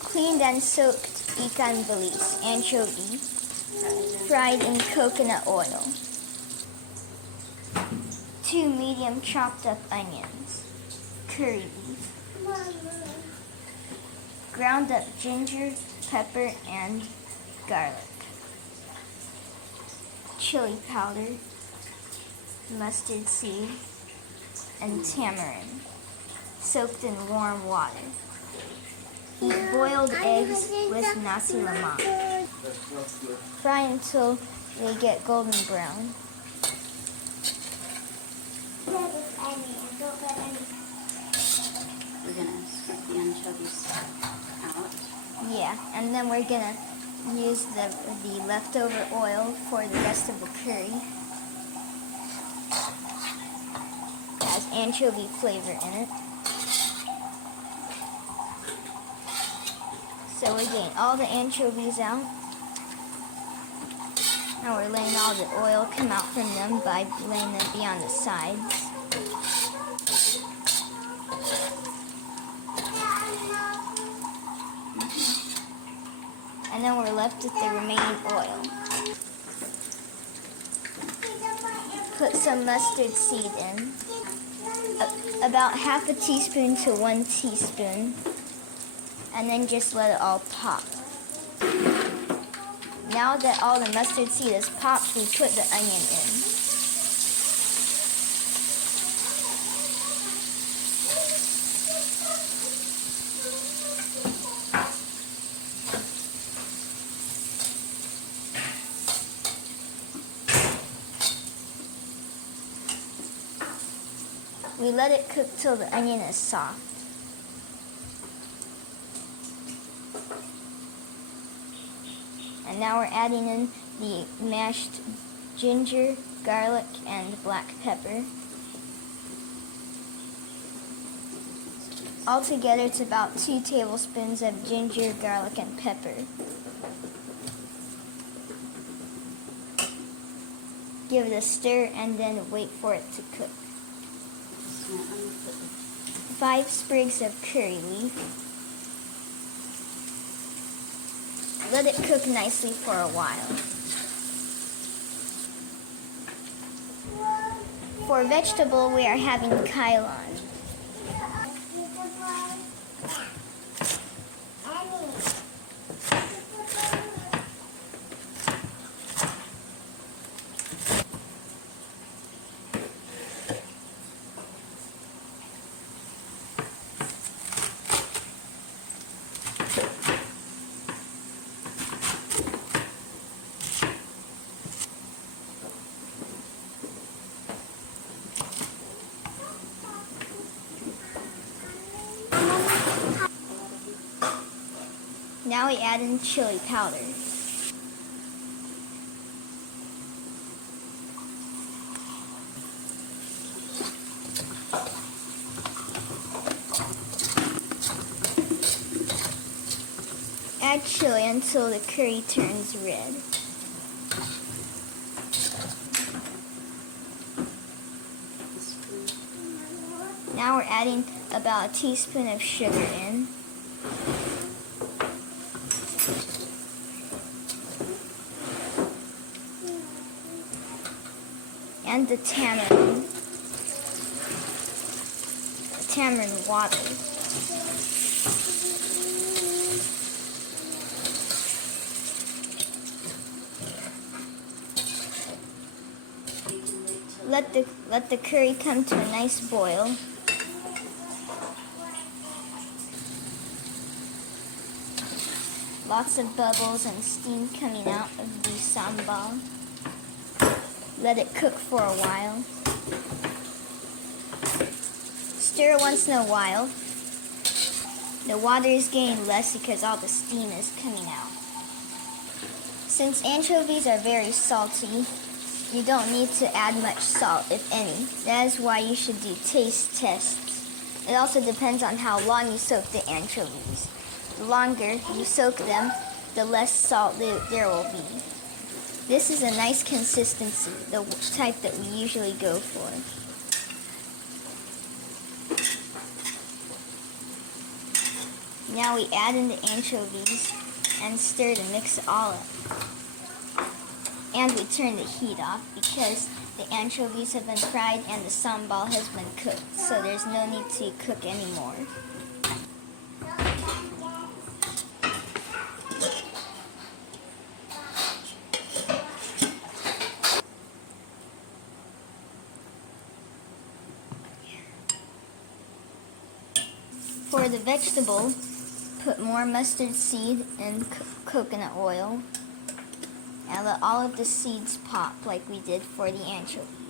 Cleaned and soaked ikan bilis, anchovy, fried in coconut oil. 2 medium chopped up onions, curry leaf, ground up ginger, pepper, and garlic, chili powder, mustard seed, and tamarind, soaked in warm water. Eat boiled eggs with Nasi Lemak. Fry until they get golden brown. We're going to scoop the anchovies out. Yeah, and then we're going to use the leftover oil for the rest of the curry. It has anchovy flavor in it. So we're getting all the anchovies out. Now we're letting all the oil come out from them by letting them be on the sides. And then we're left with the remaining oil. Put some mustard seed in. About half a teaspoon to 1 teaspoon. And then just let it all pop. Now that all the mustard seed is popped, we put the onion in. We let it cook till the onion is soft. And now we're adding in the mashed ginger, garlic, and black pepper. Altogether, it's about 2 tablespoons of ginger, garlic, and pepper. Give it a stir and then wait for it to cook. 5 sprigs of curry leaf. Let it cook nicely for a while. For vegetable, we are having kailan. Now we add in chili powder. Add chili until the curry turns red. Now we're adding about a teaspoon of sugar in. And the tamarind water. Let the curry come to a nice boil. Lots of bubbles and steam coming out of the sambal. Let it cook for a while. Stir once in a while. The water is getting less because all the steam is coming out. Since anchovies are very salty, you don't need to add much salt, if any. That is why you should do taste tests. It also depends on how long you soak the anchovies. The longer you soak them, the less salt there will be. This is a nice consistency, the type that we usually go for. Now we add in the anchovies and stir to mix it all up. And we turn the heat off because the anchovies have been fried and the sambal has been cooked, so there's no need to cook anymore. For the vegetable, put more mustard seed and coconut oil and let all of the seeds pop like we did for the anchovy.